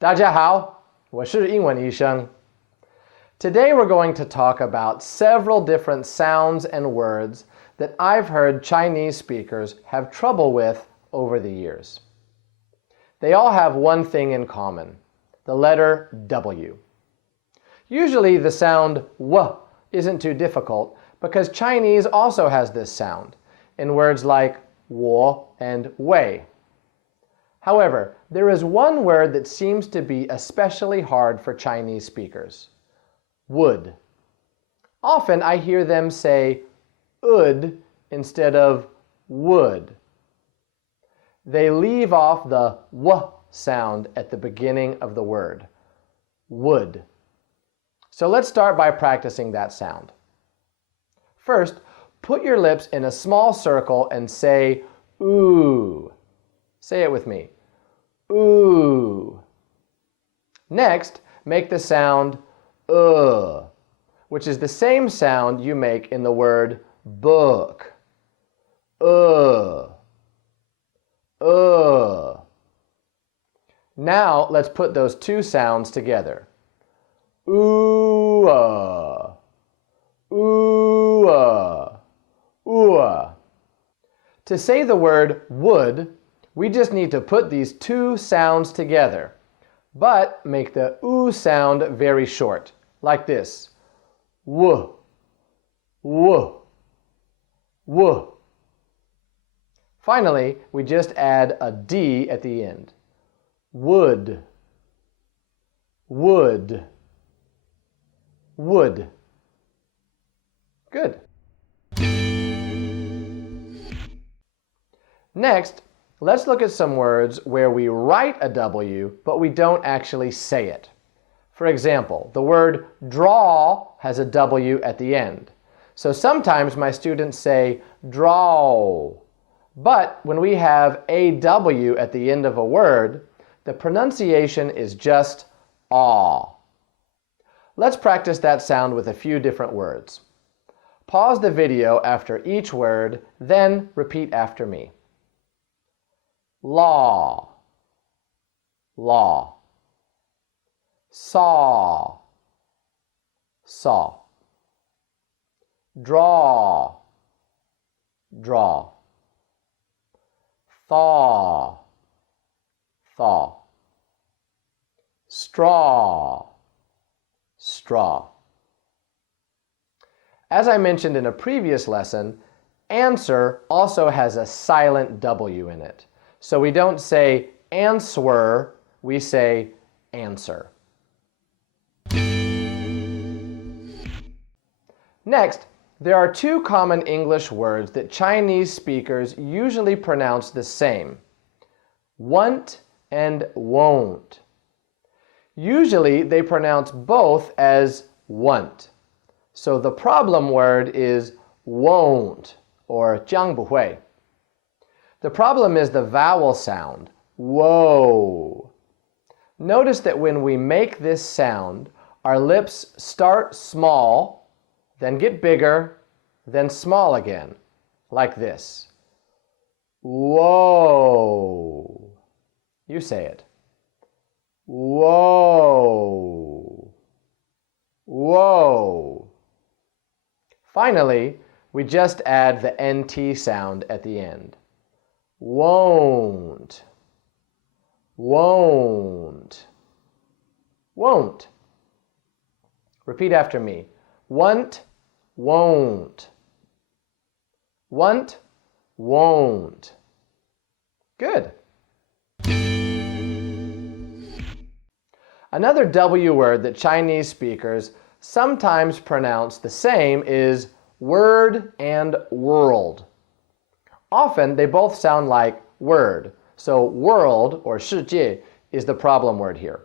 大家好，我是英文医生。Today we're going to talk about several different sounds and words that I've heard Chinese speakers have trouble with over the years. They all have one thing in common, the letter W. Usually the sound W isn't too difficult because Chinese also has this sound in words like 我 and wei. However, there is one word that seems to be especially hard for Chinese speakers. Would. Often I hear them say would instead of would. They leave off the w sound at the beginning of the word. Would. So let's start by practicing that sound. First, put your lips in a small circle and say ooh. Say it with me. Ooh. Next, make the sound which is the same sound you make in the word book. Now let's put those two sounds together. Ooh, ooh, ooh. To say the word would, we just need to put these two sounds together, but make the oo sound very short, like this. W, w, w. Finally, we just add a D at the end. Would, would, would. Good. Next, let's look at some words where we write a W, but we don't actually say it. For example, the word draw has a W at the end. So sometimes my students say draw. But when we have a W at the end of a word, the pronunciation is just aw. Let's practice that sound with a few different words. Pause the video after each word, then repeat after me. Law, law. Saw, saw. Draw, draw. Thaw, thaw. Straw, straw. As I mentioned in a previous lesson, answer also has a silent W in it. So we don't say answer, we say answer. Next, there are two common English words that Chinese speakers usually pronounce the same: want and won't. Usually they pronounce both as want. So the problem word is won't, or 将不会. The problem is the vowel sound, whoa. Notice that when we make this sound, our lips start small, then get bigger, then small again, like this. Whoa. You say it. Whoa. Whoa. Finally, we just add the NT sound at the end. Won't, won't, won't. Repeat after me. Want, won't. Want, won't. Good. Another W word that Chinese speakers sometimes pronounce the same is word and world. Often they both sound like word, so world, or 世界, is the problem word here.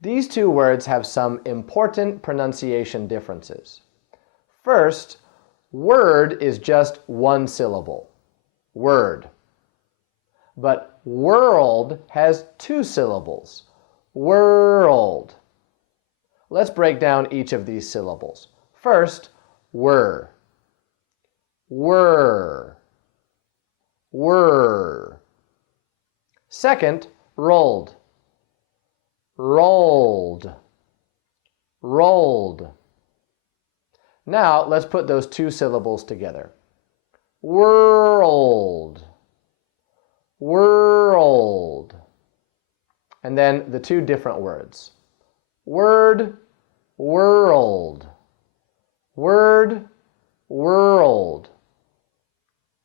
These two words have some important pronunciation differences. First, word is just one syllable, word. But world has two syllables, world. Let's break down each of these syllables. First, were, were, were. Second, rolled, rolled, rolled. Now let's put those two syllables together. World, world. And then the two different words. Word, world. Word, world.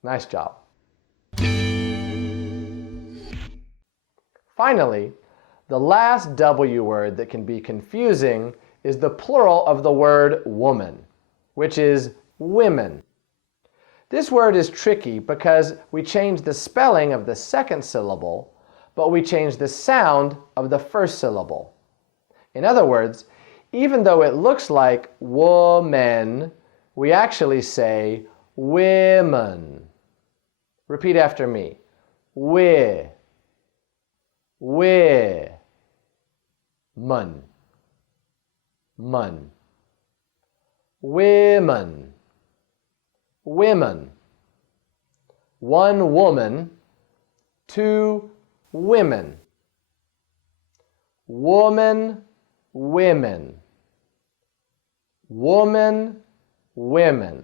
Nice job. Finally, the last W word that can be confusing is the plural of the word woman, which is women. This word is tricky because we change the spelling of the second syllable, but we change the sound of the first syllable. In other words, even though it looks like woman, we actually say women. Repeat after me. We. Mun. Mun. Women. Women. One woman, two women. Woman, women. Woman, women.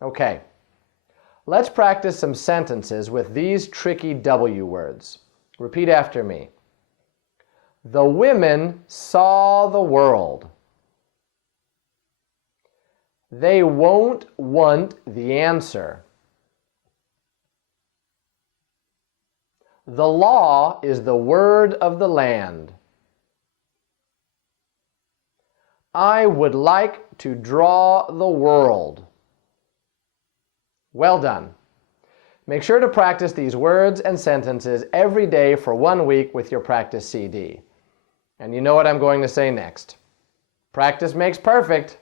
Okay, let's practice some sentences with these tricky W words. Repeat after me. The women saw the world. They won't want the answer. The law is the word of the land. I would like to draw the world. Well done. Make sure to practice these words and sentences every day for 1 week with your practice CD. And you know what I'm going to say next. Practice makes perfect.